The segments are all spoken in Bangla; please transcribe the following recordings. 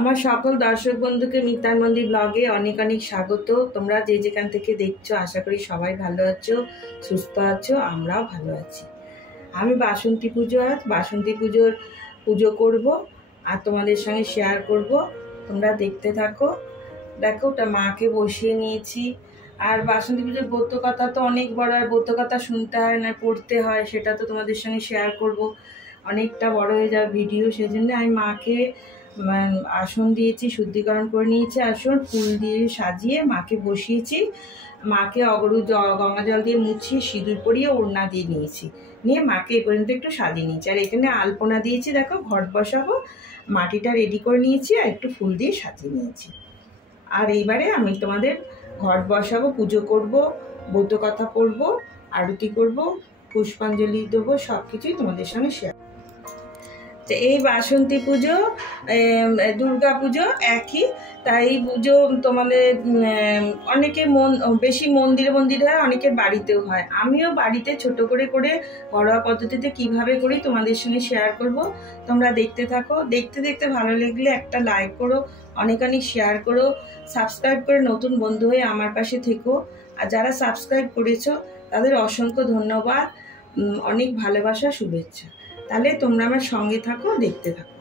আমার সকল দর্শক বন্ধুকে মিতার মন্দির ব্লগে অনেক অনেক স্বাগত। তোমরা যে যেখান থেকে দেখছো আশা করি সবাই ভালো আছো, সুস্থ আছো, আমরাও ভালো আছি। আমি বাসন্তী পুজোর পুজো করব আর তোমাদের সঙ্গে শেয়ার করব। তোমরা দেখতে থাকো। দেখো ওটা মাকে বসিয়ে নিয়েছি। আর বাসন্তী পুজোর ব্রত কথা তো অনেক বড়, আর ব্রত কথা শুনতে হয় না পড়তে হয়, সেটা তো তোমাদের সঙ্গে শেয়ার করব। অনেকটা বড় হয়ে যাবে ভিডিও, সেই জন্য আমি মাকে আসন দিয়েছি, শুদ্ধিকরণ করে নিয়েছি, আসন ফুল দিয়ে সাজিয়ে মাকে বসিয়েছি। মাকে গঙ্গা জল দিয়ে মুছিয়ে সিঁদুর পরিয়ে ওড়না দিয়ে নিয়েছি, নিয়ে মাকে এই পর্যন্ত একটু সাজিয়ে নিয়েছি। আর এখানে আলপনা দিয়েছি, দেখো ঘট বসাবো, মাটিটা রেডি করে নিয়েছি আর একটু ফুল দিয়ে সাজিয়ে নিয়েছি। আর এইবারে আমি তোমাদের ঘট বসাবো, পুজো করব, ব্রত কথা পড়বো, আরতি করব, পুষ্পাঞ্জলি দেবো, সব কিছুই তোমাদের সঙ্গে শেয়ার। এই বাসন্তী পুজো দুর্গা পুজো একই, তাই পুজো তোমাদের অনেকে বেশি মন্দিরে হয়, অনেকের বাড়িতেও হয়। আমিও বাড়িতে ছোট করে ঘরোয়া পদ্ধতিতে কিভাবে করি তোমাদের সঙ্গে শেয়ার করব। তোমরা দেখতে থাকো। দেখতে দেখতে ভালো লাগলে একটা লাইক করো, অনেক অনেক শেয়ার করো, সাবস্ক্রাইব করে নতুন বন্ধু হয়ে আমার পাশে থেকো। আর যারা সাবস্ক্রাইব করেছো তাদের অসংখ্য ধন্যবাদ, অনেক ভালোবাসা, শুভেচ্ছা। তাহলে তোমরা আমার সঙ্গে থাকো, দেখতে থাকো।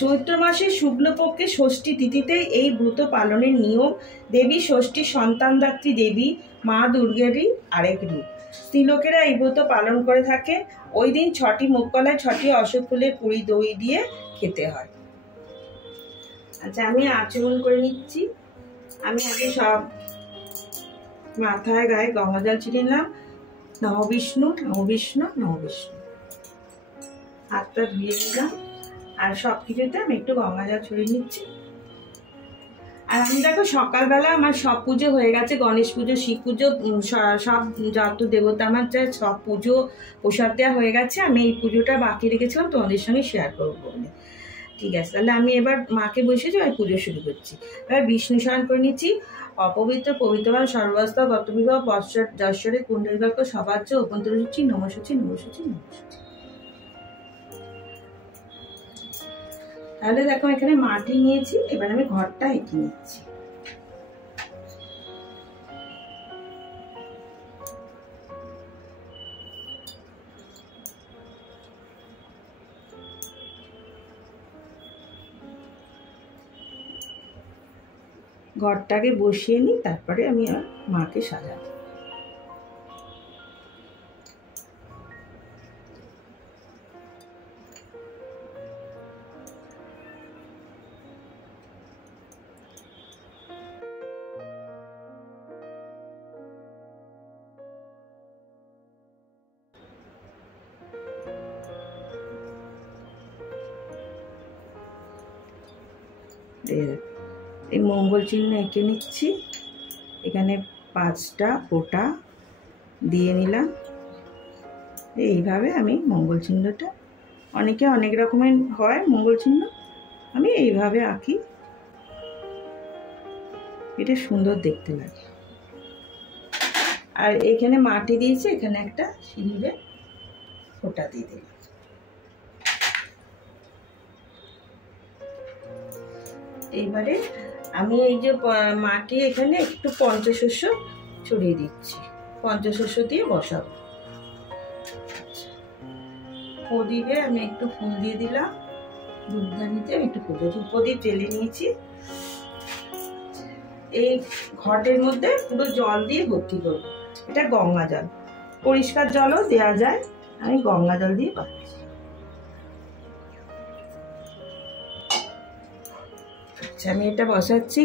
চৈত্র মাসের শুক্লপক্ষে ষষ্ঠী তিথিতে এই ব্রত পালনের নিয়ম। দেবী ষষ্ঠী সন্তানদাত্রী দেবী মা দুর্গেরই আরেক রূপ। স্ত্রীলোকেরা এই ব্রত পালন করে থাকে। ওই দিন 6টি মুখকলায় 6টি অশোক ফুলের পুরি দই দিয়ে খেতে হয়। আচ্ছা, আমি আচমন করে নিচ্ছি। আমি আগে সব মাথায় গায়ে গঙ্গা জল ছিটিয়ে নিলাম। নমঃ বিষ্ণু, নমঃ বিষ্ণু, নমঃ বিষ্ণু। হাতটা ধুয়ে নিলাম। আর সব কিছুতে আমি একটু গঙ্গা জল ছড়িয়ে নিচ্ছি। আর আমি দেখো সকালবেলা আমার সব পুজো হয়ে গেছে, গণেশ পুজো, শিব পুজো, সব যত দেবতা আমার সব পুজো প্রসাদ দেওয়া হয়ে গেছে। আমি এই পুজোটা বাকি রেখেছিলাম তোমাদের সঙ্গে শেয়ার করবো বলে। ঠিক আছে, তাহলে আমি এবার মাকে বসেছি আর পুজো শুরু করছি। এবার বিষ্ণু স্মরণ করে নিচ্ছি। অপবিত্র পবিত্রবান সর্বস্ত গতবিবাহ যশ্বরে কুণ্ডলিবাক্য সবাচ্য অভ্যন্তরসূচি নমসূচি নমসূচি নমসূচি। তাহলে দেখো এখানে মাটি নিয়েছি, এবার আমি ঘরটা এঁকে নিচ্ছি। ঘরটাকে বসিয়ে নিই, তারপরে আমি মাকে সাজাবো। এই মঙ্গল চিহ্ন এঁকে নিচ্ছি। এখানে 5টা ফোঁটা দিয়ে নিলাম। এইভাবে আমি মঙ্গল চিহ্নটা, অনেকে অনেক রকমের হয় মঙ্গল চিহ্ন, আমি এইভাবে আঁকি, এটা সুন্দর দেখতে লাগে। আর এখানে মাটি দিয়েছি, এখানে একটা সিঁদুরে ফোঁটা দিয়ে দিলাম। এইবারে আমি এই যে মাটি এখানে একটু পঞ্চশস্য ছড়িয়ে দিচ্ছি, পঞ্চশস্য দিয়ে বসাবো। প্রদীপে আমি একটু ফুল দিয়ে দিলাম, ধূপদানিতে আমি একটু প্রদীপ জ্বেলে নিয়েছি। এই ঘটের মধ্যে পুরো জল দিয়ে ভর্তি করব। এটা গঙ্গা জল, পরিষ্কার জলও দেওয়া যায়, আমি গঙ্গা জল দিয়ে পাচ্ছি। আচ্ছা, আমি এটা বসাচ্ছি।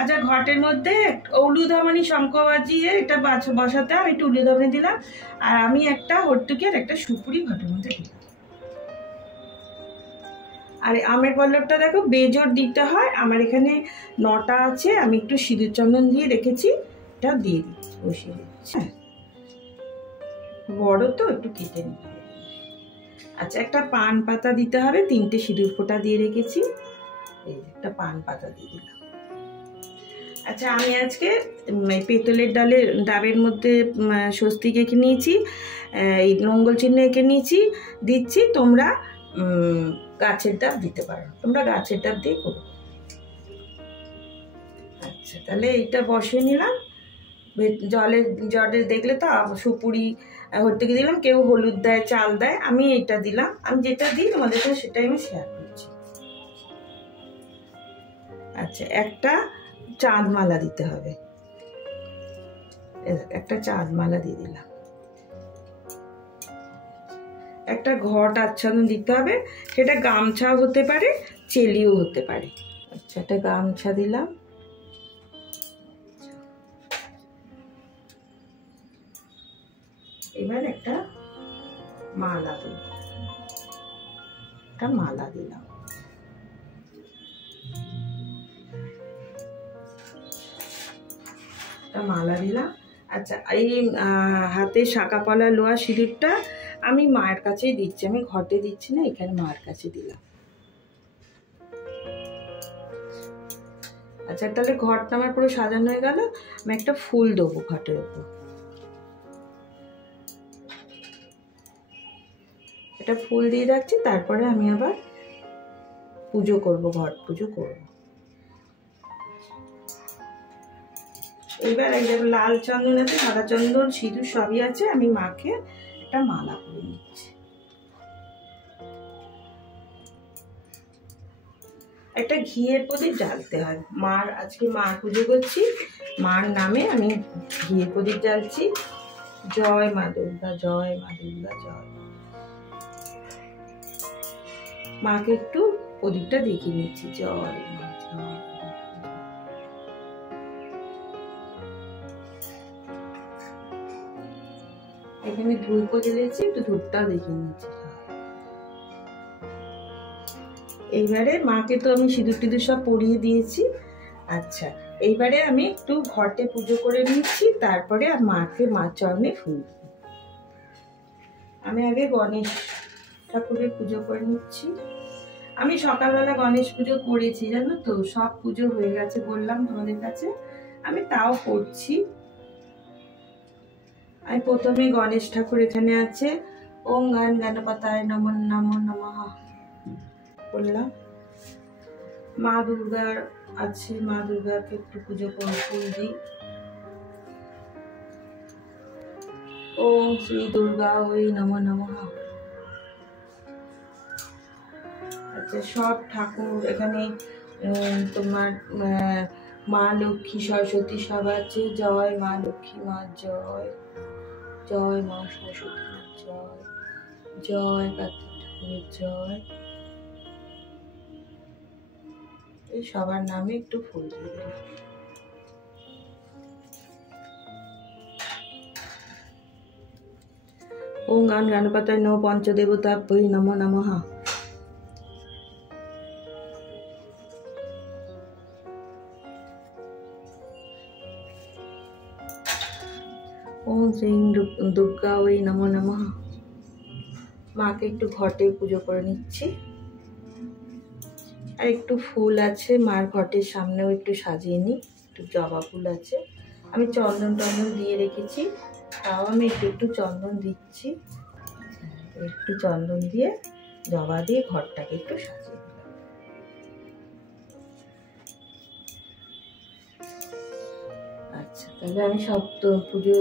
আচ্ছা, ঘটের মধ্যে উলুধামনি শঙ্খ বাজিয়ে এটা বসাতে আমি একটু উলুধামনি দিলাম। আর আমি একটা হর্তুকি আর একটা সুপুরি ঘটের মধ্যে দিলাম। আর আমের পল্লবটা দেখো বেজোড় দিতে হয়। আমার এখানে 9টা আছে, আমি একটু সিঁদুর চন্দন দিয়ে রেখেছি, এটা দিয়ে দিচ্ছি, বসিয়ে দিচ্ছি। বড় তো একটু কেটে নিতে হবে। আচ্ছা, একটা পান পাতা দিতে হবে, 3টে সিঁদুর ফোঁটা দিয়ে রেখেছি, এই একটা পান পাতা দিয়ে দিলাম। আচ্ছা, আমি আজকে পেতলের ডাবের মধ্যে স্বস্তিক এঁকে নিয়েছি, এই মঙ্গল চিহ্ন এঁকে নিয়েছি, দিচ্ছি। তোমরা গাছের ডাব দিতে পারো, তোমরা গাছের ডাব দিয়ে করো। আচ্ছা, তাহলে এইটা বসিয়ে নিলাম। জলের দেখলে তো সুপুরি হতে দিলাম, কেউ হলুদ দেয়, চাল দেয়, আমি এইটা দিলাম। আমি যেটা দিই তোমাদের সাথে সেটাই আমি শেয়ার করছি। আচ্ছা, একটা চাঁদ মালা দিতে হবে, একটা চাঁদ মালা দিয়ে দিলাম। একটা ঘট আচ্ছাদন দিতে হবে, সেটা গামছা হতে পারে, চেলিও হতে পারে। আচ্ছা, একটা গামছা দিলাম। এবার একটা মালা দিলাম, একটা মালা দিলাম। মালা দিলাম। আচ্ছা, এই হাতে শাঁকা পলা লোয়া সিঁদুরটা আমি মায়ের কাছেই দিচ্ছি, আমি ঘটে দিচ্ছি না, এখানে মায়ের কাছে দিলাম। আচ্ছা, তাহলে ঘরটা আমার পুরো সাজানো হয়ে গেল। আমি একটা ফুল দেবো ঘটের উপর, এটা ফুল দিয়ে রাখছি। তারপরে আমি আবার পুজো করব, ঘট পুজো করব। এবার লাল চন্দন আছে, সাদা চন্দন, সিঁদুর সবই আছে। আমি মাকে একটা মালা করে নিচ্ছি। একটা ঘিয়ের প্রদীপ জ্বালতে হয় মার, আজকে মার পুজো করছি, মার নামে আমি ঘিয়ের প্রদীপ জ্বালছি। জয় মা দুর্গা, জয় মা দুর্গা, জয়। মাকে একটু প্রদীপটা দেখিয়ে নিচ্ছি। জয় মা, জয়। এখানে ধূপও জ্বেলেছি, একটু ধূপটা দেখিয়ে নিচ্ছি। এইবারে মাকে তো আমি সিঁদুর টিঁদুর সব পরিয়ে দিয়েছি। আচ্ছা, এইবারে আমি একটু ঘটে পুজো করে নিচ্ছি, তারপরে মাকে মার চরণে ফুল। আমি আগে গণেশ ঠাকুরের পুজো করে নিচ্ছি। আমি সকালবেলা গণেশ পুজো করেছি, জানো তো, সব পুজো হয়ে গেছে বললাম তোমাদের কাছে, আমি তাও করছি। আমি প্রথমে গণেশ ঠাকুর এখানে আছে, ওম গান গণপতায় নমো নমো নমঃ বললাম। মা দুর্গার আছে, মা দুর্গাকে একটু পুজো করে ফুল দিই। ওম শ্রী দুর্গা ওই নমো নমঃ। আচ্ছা, সব ঠাকুর এখানে তোমার মা লক্ষ্মী, সরস্বতী সব আছে। জয় মা লক্ষ্মী মা, জয়। জয় মা সরস্বতী মা, জয়। জয় কার্তিক ঠাকুরের জয়। এই সবার নামে একটু ফুল দিয়ে দিলাম। ওম গান গণপতায় নমঃ পঞ্চদেবতাভ্যৈ নমো নমঃ। ওম শ্রী দুর্গা ওই নমো নমঃ। মাকে একটু ঘটে পুজো করে নিচ্ছি। আর একটু ফুল আছে মার ঘটের সামনেও একটু সাজিয়ে নিই, একটু জবা ফুল আছে। আমি চন্দন টন্দন দিয়ে রেখেছি, তাও আমি একটু চন্দন দিচ্ছি। একটু চন্দন দিয়ে জবা দিয়ে ঘরটাকে একটু সাজিয়ে দিলাম। আচ্ছা, তাহলে আমি সব তো পুজো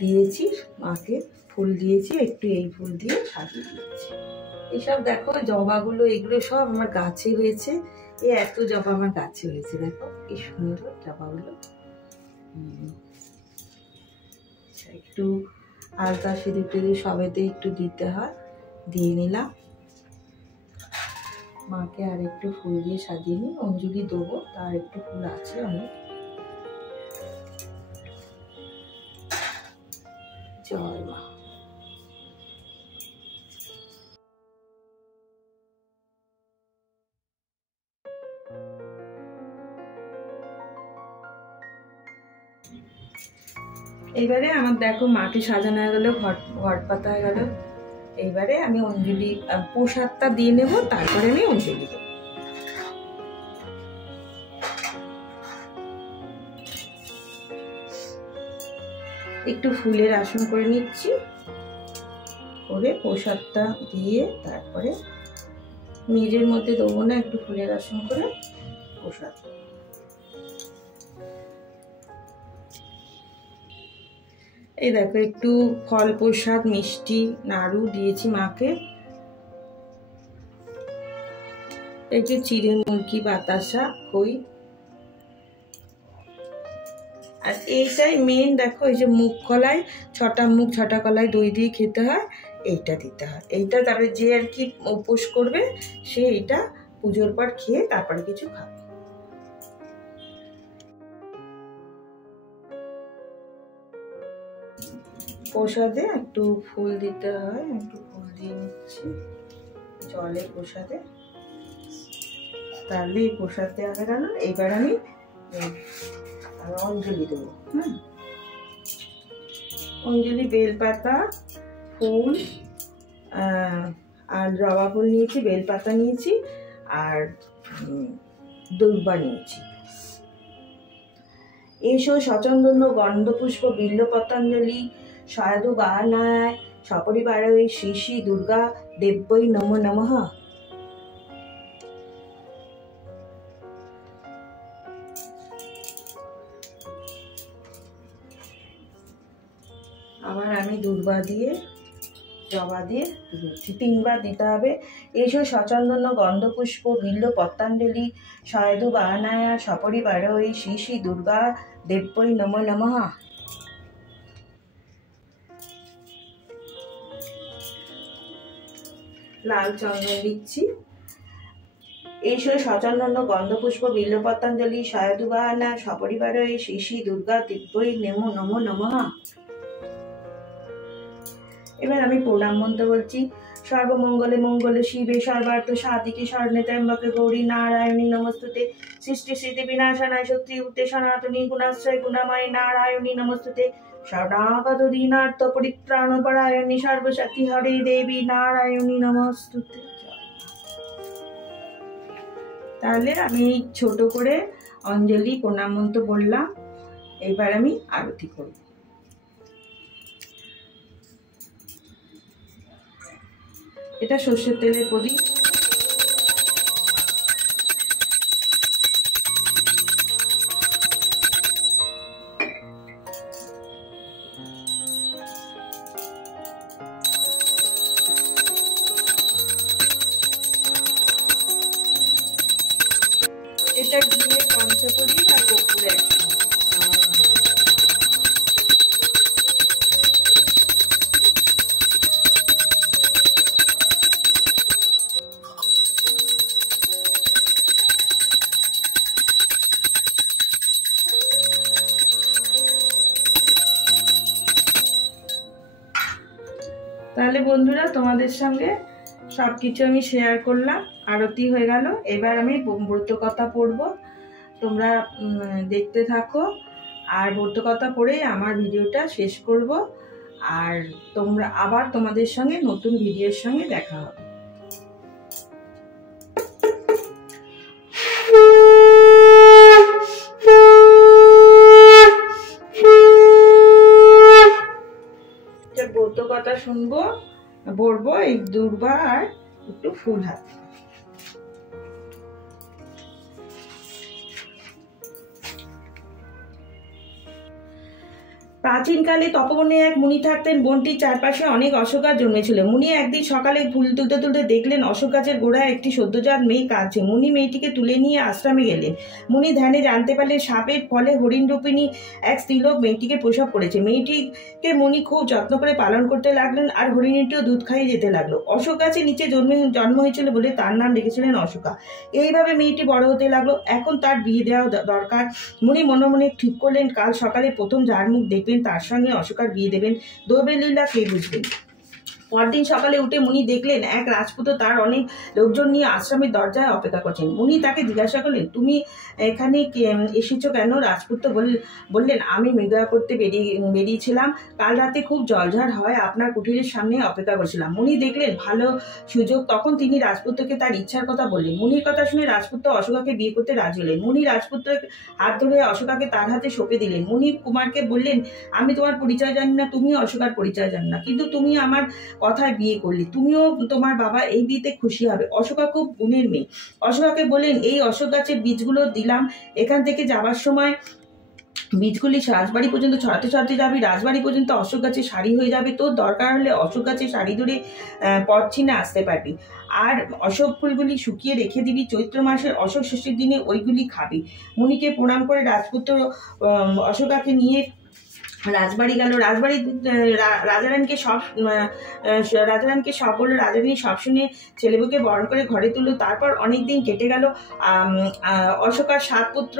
দিয়েছি, মাকে ফুল দিয়েছি, একটু এই ফুল দিয়ে সাজিয়ে দিচ্ছি। এইসব দেখো জবাগুলো, এগুলো সব আমার গাছে হয়েছে। এই এত জবা আমার গাছে হয়েছে, দেখো কি সুন্দর জবাগুলো। একটু আলতা সিঁদুর টিঁদুর সবেতে একটু দিতে হয়, দিয়ে নিলাম। মাকে আর একটু ফুল দিয়ে সাজিয়ে নিই, অঞ্জলি দেবো, তার একটু ফুল আছে অনেক। জয় মা। এইবারে আমার দেখো মাকে সাজানো হয়ে গেল, ঘট পাতা হয়ে গেল। এইবারে আমি অঞ্জলি প্রসাদটা দিয়ে নেব, তারপরে আমি অঞ্জলি দেবো। একটু ফুলের আসন করে নিচ্ছি, করে প্রসাদটা দিয়ে তারপরে মেজের মধ্যে দেবো না, একটু ফুলের আসন করে প্রসাদ। এই দেখো একটু ফল প্রসাদ, মিষ্টি, নাড়ু দিয়েছি মাকে। এই যে চিড়ে মুরগি, বাতাসা, খই। আর এইটাই মেন, দেখো এই যে মুগ কলাই, 6টা মুগ 6টা কলাই দই দিয়ে খেতে হয়, এইটা দিতে হয়। এইটা তারপরে যে আর কি উপোস করবে সে এইটা পুজোর পর খেয়ে তারপরে কিছু খাবে। প্রসাদে একটু ফুল দিতে হয়, একটু ফুল দিয়ে নিচ্ছি জলে প্রসাদে, তাহলে এই প্রসাদ দেওয়া হয়ে গেল। এইবার আমি অঞ্জলি দেবো। অঞ্জলি বেলপাতা, ফুল আর জবা ফুল নিয়েছি, বেলপাতা নিয়েছি আর দুর্বা নিয়েছি। এসো সচন্দন গন্ধপুষ্প বিল্ল পতঞ্জলি সাধু বাহানায় সপরিবারে শ্রী শ্রী দুর্গা দেব্যই নমো নমঃ। আবার আমি দুর্বা দিয়ে জবা দিয়ে 3বার দিতে হবে। এসো সচন্দন গন্ধপুষ্প বিল্ল পতঞ্জলি সাধু বাহানায় সপরিবারে শ্রী শ্রী দুর্গা দেব্যই নমো নমঃ। লাল চন্দন দিচ্ছি। এসো সচন্দন গন্ধপুষ্প বিল্ল পতঞ্জলি সাধু বাহানা সপরিবারে শ্রী শ্রী দুর্গা দেব্যই নমো নমঃ। এবার আমি প্রণাম মন্ত্র বলছি। সর্বমঙ্গলে মঙ্গলে শিবে সর্বার্থ সাধিকে শরণে ত্র্যম্বকে গৌরী নারায়ণী নমস্তুতে। সৃষ্টি স্থিতি বিনাশনায় শক্তিভূতে সনাতনী গুণাশ্রয় গুণাময়ী নারায়ণী নমস্তুতে। শরণাগত দীনার্থ পরিত্রাণপরায়ণী সর্বশক্তি হরে দেবী নারায়ণী নমস্তুতে। তাহলে আমি ছোট করে অঞ্জলি প্রণাম মন্ত্র বললাম, এবার আমি আরতি করব। এটা সর্ষের তেলের প্রদীপ। এটা ঘিয়ে পঞ্চপ্রদীপ আর কর্পূর একসঙ্গে। তাহলে বন্ধুরা তোমাদের সঙ্গে সবকিছু আমি শেয়ার করলাম, আরতি হয়ে গেল। এবার আমি ব্রত কথা পড়বো, তোমরা দেখতে থাকো। আর ব্রত কথা পড়েই আমার ভিডিওটা শেষ করব। আর তোমরা আবার তোমাদের সঙ্গে নতুন ভিডিওর সঙ্গে দেখা হবে। ব্রত কথা শুনবো, বলবো এই দুর্বা আর একটু ফুল হাত। প্রাচীনকালে তপবনে এক মুনি থাকতেন। বনটির চারপাশে অনেক অশোক গাছ জন্মেছিল। মুনি একদিন সকালে ফুল তুলতে তুলতে দেখলেন অশোক গাছের গোড়ায় একটি সদ্যজাত মেয়ে কাঁদছে। মুনি মেয়েটিকে তুলে নিয়ে আশ্রমে গেলেন। মুনি ধ্যানে জানতে পারলেন সাপের ফলে হরিণরূপিণী এক স্ত্রীলোক মেয়েটিকে প্রসব করেছে। মেয়েটিকে মুনি খুব যত্ন করে পালন করতে লাগলেন, আর হরিণীটিও দুধ খাইয়ে যেতে লাগলো। অশোক গাছের নিচে জন্ম হয়েছিল বলে তার নাম রেখেছিলেন অশোকা। এইভাবে মেয়েটি বড় হতে লাগলো। এখন তার বিয়ে দেওয়া দরকার। মুনি মনে মনে ঠিক করলেন কাল সকালে প্রথম যার মুখ দেখবেন তার সঙ্গে অশোকার বিয়ে দেবেন। দৈবের লীলা কে বুঝবেন। পরদিন সকালে উঠে মুনি দেখলেন এক রাজপুত তার অনেক লোকজন নিয়ে আশ্রমের দরজায় অপেক্ষা করছেন। মুনি তাকে জিজ্ঞাসা করলেন, তুমি এখানে এসেছো কেন? রাজপুত বললেন, আমি মৃগয়া করতে বেরিয়েছিলাম। কাল রাতে খুব জলঝড় হয়, আপনার কুটিরের সামনে অপেক্ষা করছিলাম। মুনি দেখলেন ভালো সুযোগ, তখন তিনি রাজপুতকে তার ইচ্ছার কথা বললেন। মুনির কথা শুনে রাজপুত অশোকাকে বিয়ে করতে রাজি হলেন। মুনি রাজপুতের হাত ধরে অশোকাকে তার হাতে সঁপে দিলেন। মুনি কুমারকে বললেন, আমি তোমার পরিচয় জানি না, তুমিও অশোকার পরিচয় জানো না, কিন্তু তুমি আমার কথায় বিয়ে করলি, তুমিও তোমার বাবা এই বিয়েতে খুশি হবে। অশোকা খুব গুণের মেয়ে। অশোকাকে বললেন, এই অশোক গাছের বীজগুলো দিলাম, এখান থেকে যাবার সময় বীজগুলি রাজবাড়ি পর্যন্ত ছড়াতে ছড়াতে যাবি, রাজবাড়ি পর্যন্ত অশোক গাছের সারি হয়ে যাবে, তোর দরকার হলে অশোক গাছের সারি ধরে পথ চিনে আসতে পারবি। আর অশোক ফুলগুলি শুকিয়ে রেখে দিবি, চৈত্র মাসের অশোক ষষ্ঠীর দিনে ওইগুলি খাবি। মুনিকে প্রণাম করে রাজপুত্র অশোকাকে নিয়ে রাজবাড়ি গেল। রাজবাড়ি রাজারানীকে সব বললো। রাজারানী সব শুনে ছেলেবুকে বরণ করে ঘরে তুললো। তারপর অনেক দিন কেটে গেল। অশোকার 7 পুত্র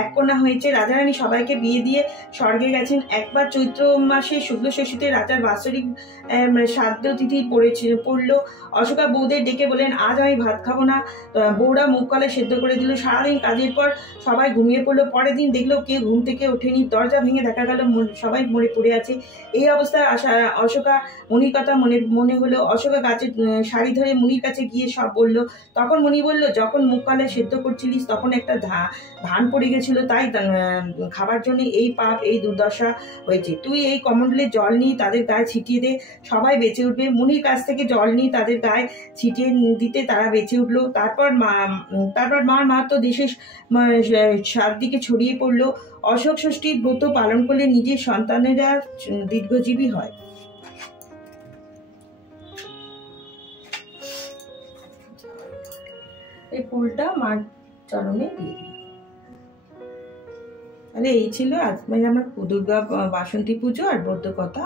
1 কন্যা হয়েছে। রাজারানী সবাইকে বিয়ে দিয়ে স্বর্গে গেছেন। একবার চৈত্র মাসে শুক্ল ষষ্ঠীতে রাজার বাৎসরিক শ্রাদ্ধ তিথি পড়লো। অশোকা বউদের ডেকে বলেন, আজ আমি ভাত খাবো না। বউরা মুখ কলে সেদ্ধ করে দিল। সারাদিন কাজের পর সবাই ঘুমিয়ে পড়লো। পরের দিন দেখলো কেউ ঘুম থেকে ওঠেনি। দরজা ভেঙে দেখা গেল সবাই মরে পড়ে আছে। এই অবস্থায় অশোকা মুনির কথা মনে হলো। অশোকা গাছের শাড়ি ধরে মুনির কাছে গিয়ে সব বলল। তখন মুনি বলল, যখন মুখ কালে সেদ্ধ করছিলিস তখন একটা ধান পড়ে গেছিল, তাই খাবার জন্য এই পাপ, এই দুর্দশা হয়েছে। তুই এই কমণ্ডলে জল নিয়ে তাদের গায়ে ছিটিয়ে দে, সবাই বেঁচে উঠবে। মুনির কাছ থেকে জল নিয়ে তাদের গায়ে ছিটিয়ে দিতে তারা বেঁচে উঠলো। তারপর মার মাহাত্ম্য দেশের চারদিকে ছড়িয়ে পড়লো। অশোক ষষ্ঠীর ব্রত পালন করলে নিজের সন্তানেরা দীর্ঘজীবী হয়। এই ফুলটা মার চরণে দিয়ে দিই। তাহলে এই ছিল আজ আমার দুর্গা বাসন্তী পুজো আর ব্রত কথা।